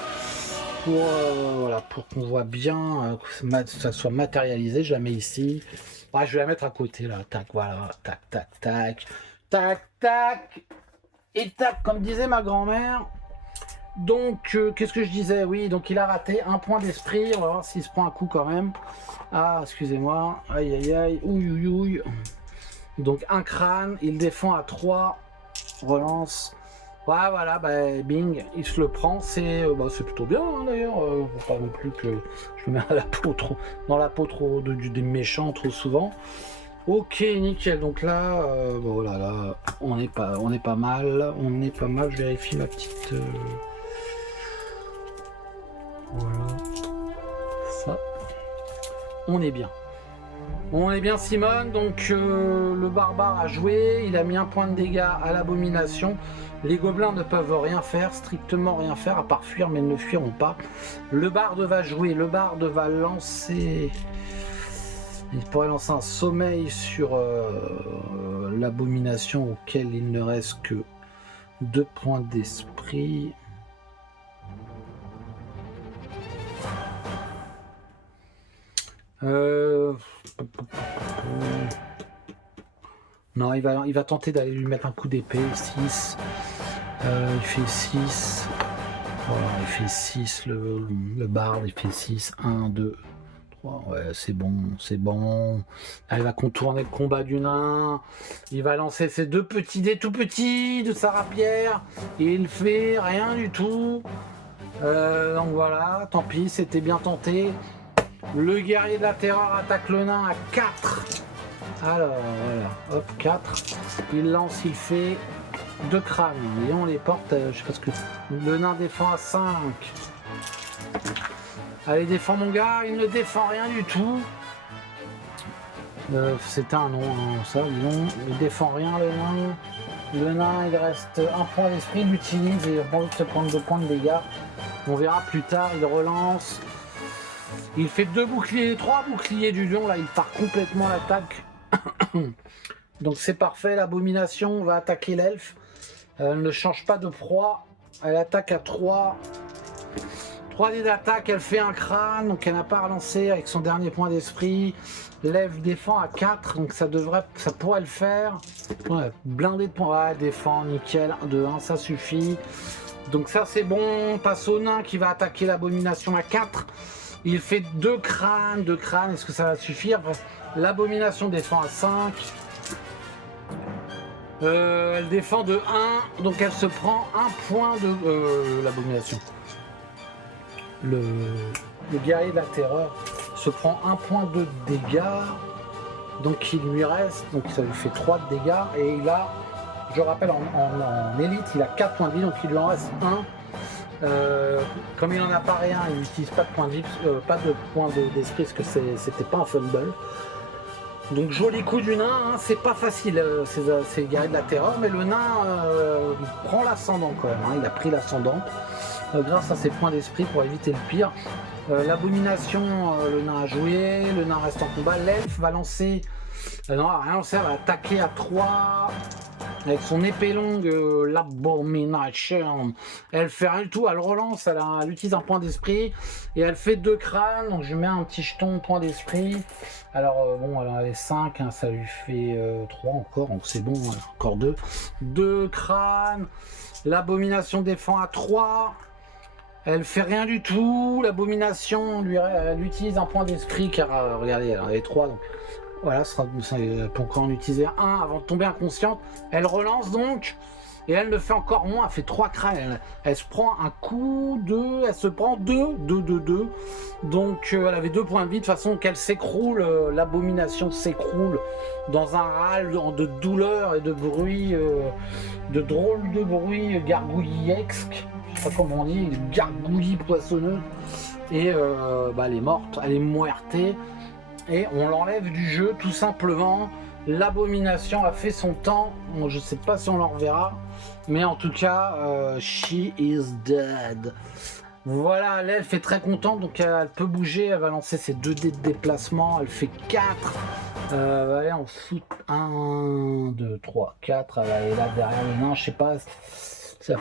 Pour qu'on voit bien que ça soit matérialisé. Je la mets ici. Ouais, je vais la mettre à côté là. Tac, voilà. Tac, tac, tac. Tac, tac. Et tac, comme disait ma grand-mère. Donc, qu'est-ce que je disais? Oui, donc il a raté un point d'esprit. On va voir s'il se prend un coup quand même. Ah, excusez-moi. Aïe, aïe, aïe. Ouille, ouille, ouille. Donc, un crâne. Il défend à 3. Relance. Ouais, voilà, bah, bing. Il se le prend. C'est plutôt bien, hein, d'ailleurs. Faut pas non plus que je me mets à la peau trop, dans la peau trop des méchants trop souvent. Ok, nickel. Donc là, voilà, là, on est pas mal. On est pas mal. Je vérifie ma petite... Voilà. Ça. On est bien. On est bien, Simone. Donc le barbare a joué. Il a mis un point de dégâts à l'abomination. Les gobelins ne peuvent rien faire, strictement rien faire, à part fuir, mais ils ne fuiront pas. Le barde va jouer. Le barde va lancer... Il pourrait lancer un sommeil sur l'abomination auquel il ne reste que 2 points d'esprit. Non, il va tenter d'aller lui mettre un coup d'épée. 6. Il fait 6. Voilà, il fait 6. Le barde, il fait 6. 1, 2, 3. Ouais, c'est bon, c'est bon. Là, il va contourner le combat du nain. Il va lancer ses 2 petits dés tout petits de sa rapière. Et il fait rien du tout. Donc voilà, tant pis, c'était bien tenté. Le guerrier de la terreur attaque le nain à 4. Alors, voilà, hop, 4. Il lance, il fait 2 crânes. Et on les porte, je sais pas ce que... Le nain défend à 5. Allez, défends mon gars, il ne défend rien du tout. C'était un nom, hein, ça, disons. Il défend rien, le nain. Le nain, il reste un point d'esprit, il l'utilise et il a pas envie de se prendre 2 points de dégâts. On verra plus tard, il relance. Il fait 2 boucliers, 3 boucliers du lion, là il part complètement à l'attaque. Donc c'est parfait, l'abomination va attaquer l'elfe. Elle ne change pas de proie, elle attaque à 3. 3 dés d'attaque, elle fait un crâne, donc elle n'a pas relancé avec son dernier point d'esprit. L'elfe défend à 4, donc ça pourrait le faire. Ouais, blindé de points, ouais, défend, nickel, 2, 1, ça suffit. Donc ça c'est bon, on passe au nain qui va attaquer l'abomination à 4. Il fait 2 crânes, est-ce que ça va suffire? L'abomination défend à 5. Elle défend de 1, donc elle se prend un point de... l'abomination. Le guerrier de la terreur se prend un point de dégâts. Donc il lui reste, donc ça lui fait 3 de dégâts. Et il a, je rappelle, en élite, il a 4 points de vie, donc il lui en reste 1. Comme il n'en a pas rien, il n'utilise pas de point de vie, pas de point d'esprit parce que c'était pas un fumble. Donc joli coup du nain, hein, c'est pas facile, c'est le guerrier de la terreur, mais le nain prend l'ascendant quand même, hein, il a pris l'ascendant grâce à ses points d'esprit pour éviter le pire. L'abomination, le nain a joué, le nain reste en combat, l'elfe va lancer, non, rien lancé, elle va attaquer à 3. Avec son épée longue, l'abomination, elle fait rien du tout, elle relance, elle utilise un point d'esprit et elle fait 2 crânes, donc je mets un petit jeton point d'esprit. Alors bon, elle en avait 5, hein, ça lui fait 3 encore, donc c'est bon, encore 2. 2 crânes, l'abomination défend à 3, elle fait rien du tout, l'abomination, elle utilise un point d'esprit car regardez, elle en avait 3, donc... Voilà, elle peut encore en utiliser un avant de tomber inconsciente. Elle relance donc, et elle ne fait encore moins, elle fait 3 crânes. Elle se prend un coup, 2, elle se prend 2. Donc elle avait 2 points de vie, de façon qu'elle s'écroule, l'abomination s'écroule dans un râle de douleur et de bruit, de drôles de bruit gargouillesque. Je sais pas comment on dit, gargouillis poissonneux. Et elle est morte, elle est muertée. Et on l'enlève du jeu tout simplement. L'abomination a fait son temps. Je ne sais pas si on l'en reverra. Mais en tout cas, she is dead. Voilà, l'elfe est très contente. Donc elle peut bouger. Elle va lancer ses 2 dés de déplacement. Elle fait 4. Elle va aller en foot. 1, 2, 3, 4. Elle est là derrière le nain. Je sais pas. Elle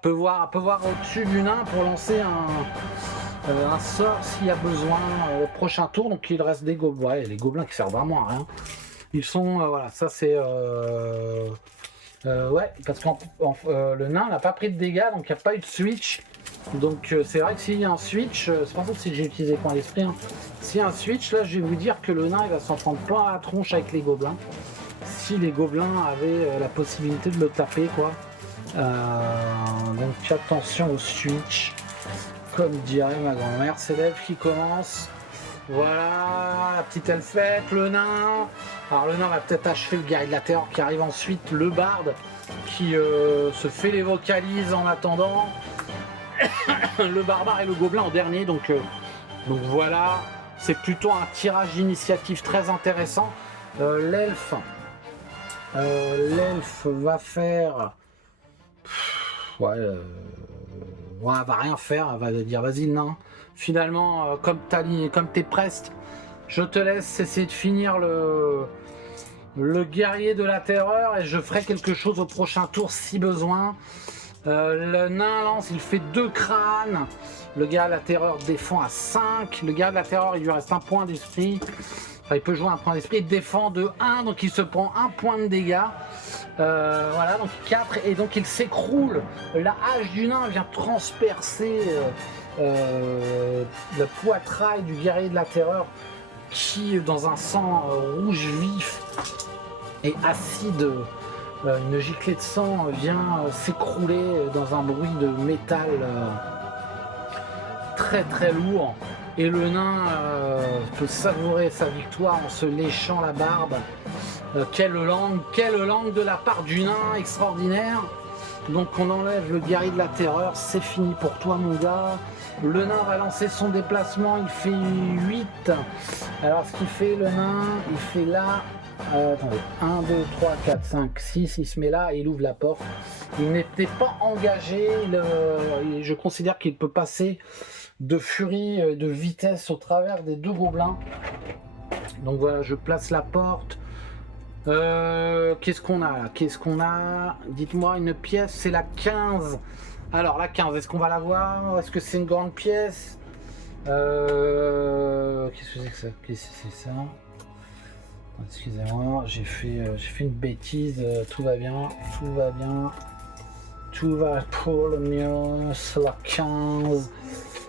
peut voir au-dessus du nain pour lancer un sort s'il y a besoin au prochain tour. Donc il reste des gobelins, les gobelins qui servent vraiment à rien. Ils sont voilà, ça c'est Ouais, parce que le nain n'a pas pris de dégâts, donc il n'y a pas eu de switch. Donc c'est vrai que s'il y a un switch, c'est pas ça si j'ai utilisé point d'esprit. Hein. S'il y a un switch, là je vais vous dire que le nain il va s'en prendre plein à la tronche avec les gobelins. Si les gobelins avaient la possibilité de le taper, quoi. Donc attention au switch, comme dirait ma grand-mère. C'est l'elfe qui commence. Voilà, la petite elfette, le nain. Alors le nain va peut-être achever le guerrier de la terreur qui arrive ensuite, le barde qui se fait les vocalises en attendant. Le barbare et le gobelin en dernier, donc voilà, c'est plutôt un tirage d'initiative très intéressant. L'elfe va faire... Ouais, va rien faire, elle va dire vas-y nain. Finalement, comme t'es preste, je te laisse essayer de finir le guerrier de la terreur et je ferai quelque chose au prochain tour si besoin. Le nain lance, il fait 2 crânes. Le gars de la terreur défend à 5. Le gars de la terreur, il lui reste un point d'esprit. Enfin, il peut jouer un point d'esprit. Il défend de 1, donc il se prend 1 point de dégâts. Voilà, donc 4. Et donc il s'écroule. La hache du nain vient transpercer le poitrail du guerrier de la terreur qui, dans un sang rouge vif et acide, une giclée de sang vient s'écrouler dans un bruit de métal très très lourd. Et le nain peut savourer sa victoire en se léchant la barbe. Quelle langue de la part du nain extraordinaire. Donc on enlève le guerrier de la terreur, c'est fini pour toi mon gars. Le nain va lancer son déplacement, il fait 8. Alors ce qu'il fait le nain, il fait là... attendez, 1, 2, 3, 4, 5, 6, il se met là et il ouvre la porte. Il n'était pas engagé, je considère qu'il peut passer de furie, de vitesse au travers des 2 gobelins. Donc voilà, je place la porte. Qu'est-ce qu'on a là? Qu'est-ce qu'on a? Dites-moi une pièce, c'est la 15. Alors la 15, est-ce qu'on va la voir? Est-ce que c'est une grande pièce? Qu'est-ce que c'est que ça? Qu'est-ce que c'est ça? Excusez-moi, j'ai fait une bêtise, tout va bien, tout va pour le mieux, c'est la 15,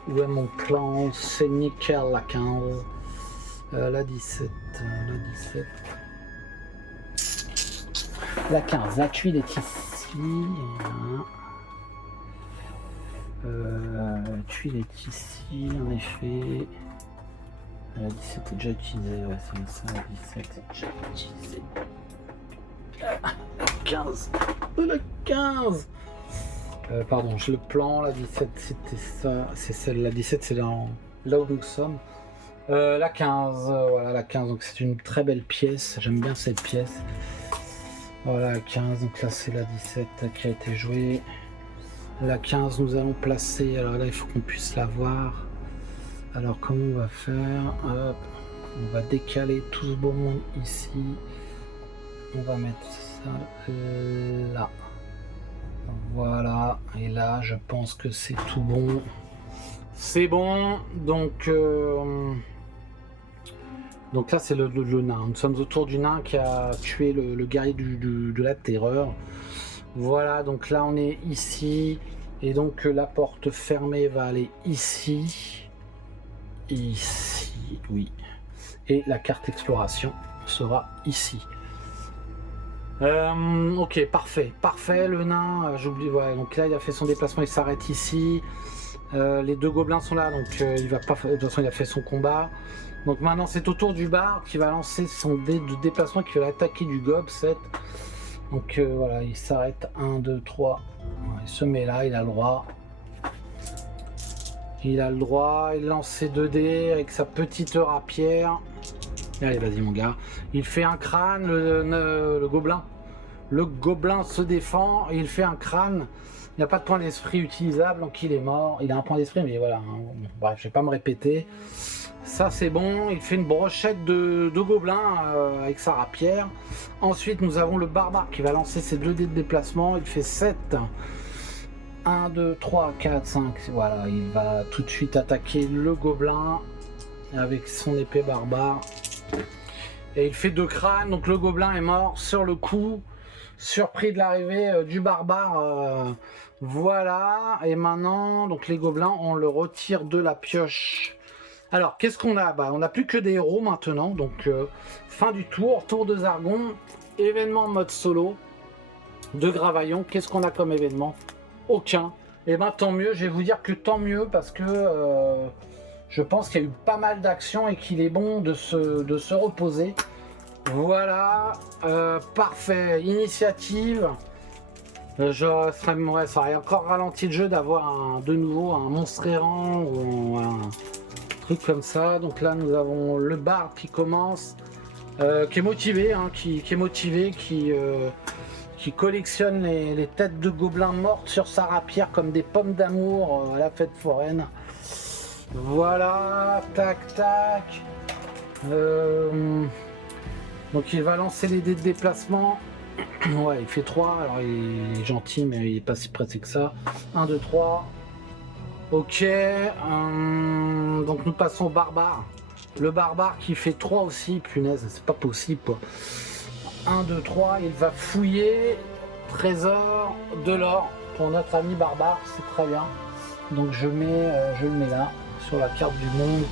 où est mon plan, c'est nickel la 15, la 17, la 15, la tuile est ici, la tuile est ici, en effet. La 17 est déjà utilisée, ouais, c'est ça, la 17 est déjà utilisée. La 15. La 15 pardon, j'ai le plan, la 17 c'était ça, c'est celle, la 17 c'est là où nous sommes. La 15, voilà la 15, donc c'est une très belle pièce, j'aime bien cette pièce. Voilà la 15, donc là c'est la 17 qui a été jouée. La 15 nous allons placer, alors là il faut qu'on puisse la voir. Alors comment on va faire? Hop, on va décaler tout ce beau monde ici. On va mettre ça là. Voilà. Et là, je pense que c'est tout bon. C'est bon. Donc là, c'est le nain. Nous sommes autour du nain qui a tué le guerrier de la terreur. Voilà. Donc là, on est ici. Et donc la porte fermée va aller ici. Ici, oui. Et la carte exploration sera ici. Ok, parfait. Le nain, j'oublie, ouais, donc là il a fait son déplacement, il s'arrête ici. Les 2 gobelins sont là, donc il va pas. De toute façon, il a fait son combat. Donc maintenant, c'est au tour du bar qui va lancer son dé de déplacement, qui va l'attaquer du gob 7. Donc voilà, il s'arrête. 1, 2, 3. Il se met là, il a le droit. Il a le droit, il lance ses 2 dés avec sa petite rapière. Allez, vas-y mon gars. Il fait un crâne, le gobelin. Le gobelin se défend, et il fait un crâne. Il n'y a pas de point d'esprit utilisable, donc il est mort. Il a un point d'esprit, mais voilà. Hein. Bref, je vais pas me répéter. Ça, c'est bon. Il fait une brochette de gobelins avec sa rapière. Ensuite, nous avons le barbare qui va lancer ses 2 dés de déplacement. Il fait 7. 1, 2, 3, 4, 5, voilà, il va tout de suite attaquer le gobelin avec son épée barbare. Et il fait 2 crânes, donc le gobelin est mort sur le coup. surpris de l'arrivée du barbare. Voilà, et maintenant, donc les gobelins, on le retire de la pioche. Alors, qu'est-ce qu'on a? On n'a plus que des héros maintenant, donc fin du tour, tour de Zargon, événement mode solo de Gravaillon. Qu'est-ce qu'on a comme événement? Aucun. Et tant mieux, je vais vous dire que tant mieux, parce que je pense qu'il y a eu pas mal d'actions et qu'il est bon de se reposer. Voilà, parfait, initiative. Ça aurait encore ralenti le jeu d'avoir de nouveau un monstre errant ou un truc comme ça. Donc là, nous avons le barde qui commence, qui est motivé, qui collectionne les têtes de gobelins mortes sur sa rapière comme des pommes d'amour à la fête foraine. Voilà, tac tac. Donc il va lancer les dés de déplacement. Ouais, il fait 3, alors il est gentil, mais il est pas si pressé que ça. 1, 2, 3. Ok. Donc nous passons au barbare. Le barbare qui fait 3 aussi. Punaise, c'est pas possible quoi. 1, 2, 3. Il va fouiller. Trésor de l'or pour notre ami barbare. C'est très bien. Donc je le mets là, sur la carte du monde.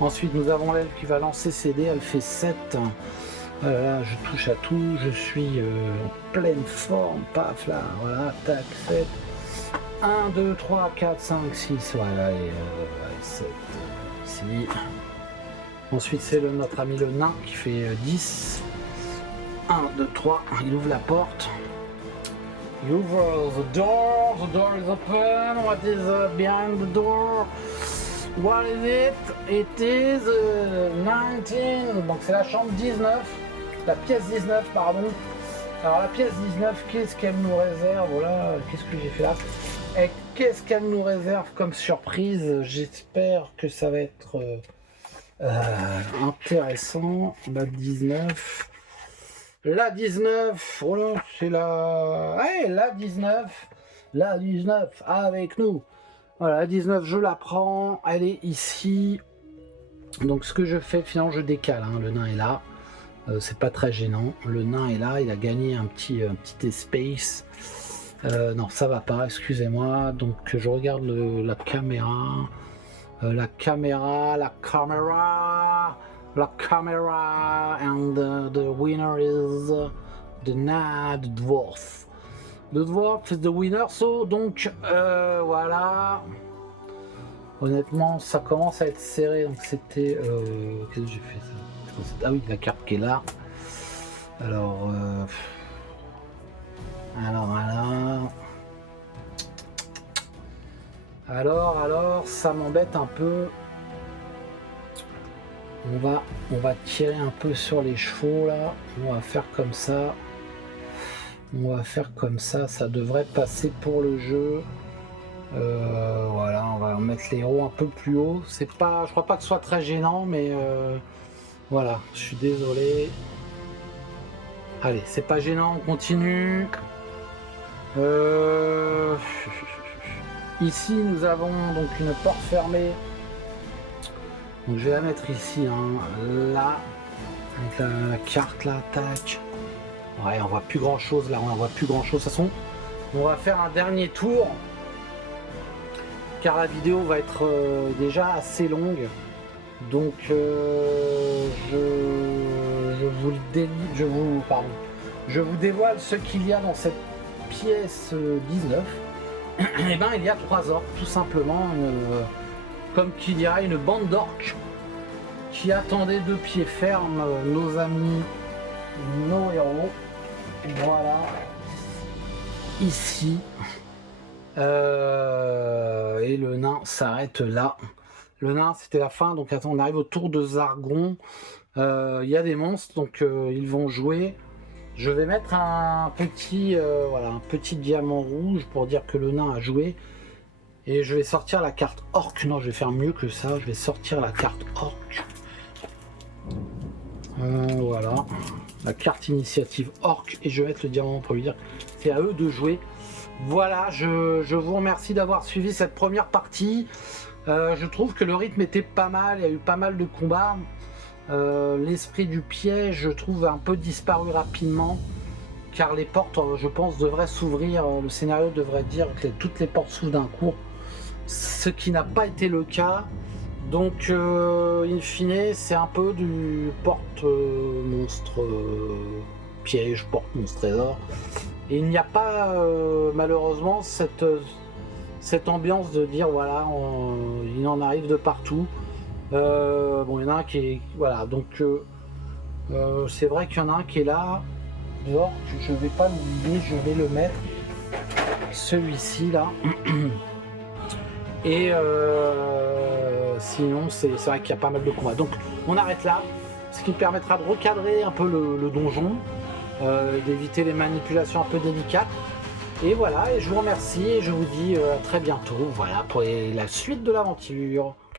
Ensuite, nous avons l'elfe qui va lancer ses dés. Elle fait 7. Là, je touche à tout, je suis en pleine forme, paf là, voilà, tac, 7, 1, 2, 3, 4, 5, 6, voilà, et 7, ici. Ensuite, c'est notre ami le nain qui fait 10, 1, 2, 3, il ouvre la porte, he opens the door is open, what is behind the door? What is it? It is 19, donc c'est la chambre 19. La pièce 19, pardon. Alors la pièce 19, qu'est-ce qu'elle nous réserve? Voilà, qu'est-ce que j'ai fait là? Et qu'est-ce qu'elle nous réserve comme surprise? J'espère que ça va être intéressant. La 19. La 19, oh là, c'est la... Ouais, la 19. La 19, avec nous. Voilà, la 19, je la prends. Elle est ici. Donc ce que je fais, finalement, je décale. Hein. Le nain est là. C'est pas très gênant. Le nain est là, il a gagné un petit espace. Non, ça va pas, excusez-moi. Donc je regarde la caméra. La caméra, and the winner is the dwarf. The dwarf is the winner, so donc voilà. Honnêtement, ça commence à être serré, donc c'était... Qu'est-ce que j'ai fait ça? Ah oui, la carte qui est là. Alors, alors, ça m'embête un peu. On va tirer un peu sur les chevaux là. On va faire comme ça. Ça devrait passer pour le jeu. Voilà, on va mettre les héros un peu plus haut. C'est pas, je crois pas que ce soit très gênant, mais voilà, je suis désolé. Allez, c'est pas gênant, on continue. Ici, nous avons donc une porte fermée. Donc je vais la mettre ici, hein, là, avec la carte là, tac. Ouais, on voit plus grand chose là, on voit plus grand chose. De toute façon, on va faire un dernier tour. Car la vidéo va être déjà assez longue, donc je vous dévoile ce qu'il y a dans cette pièce 19. Et ben il y a 3 orques, tout simplement, comme qu'il y a une bande d'orques qui attendaient de pied ferme nos amis, nos héros. Voilà, ici. Et le nain s'arrête là. Le nain, c'était la fin. Donc attends, on arrive au tour de Zargon. Il y a des monstres, donc ils vont jouer. Je vais mettre un petit diamant rouge pour dire que le nain a joué. Et je vais sortir la carte orc. Non, je vais faire mieux que ça. Je vais sortir la carte orc. Voilà. La carte initiative orc. Et je vais mettre le diamant pour lui dire que c'est à eux de jouer. Voilà, je vous remercie d'avoir suivi cette première partie. Je trouve que le rythme était pas mal, il y a eu pas mal de combats. L'esprit du piège, je trouve, a un peu disparu rapidement. car les portes, je pense, devraient s'ouvrir. Le scénario devrait dire que toutes les portes s'ouvrent d'un coup, ce qui n'a pas été le cas. Donc, in fine, c'est un peu du porte-monstre piège, porte-monstre trésor. Et il n'y a pas, malheureusement, cette ambiance de dire, voilà, il en arrive de partout. Bon, il y en a un qui est... Voilà, donc, c'est vrai qu'il y en a un qui est là, dehors, je vais pas l'oublier, je vais le mettre. Celui-ci, là. Et sinon, c'est vrai qu'il y a pas mal de combats. Donc, on arrête là, ce qui permettra de recadrer un peu le donjon, d'éviter les manipulations un peu délicates. Et voilà, et je vous remercie et je vous dis à très bientôt, voilà, pour la suite de l'aventure.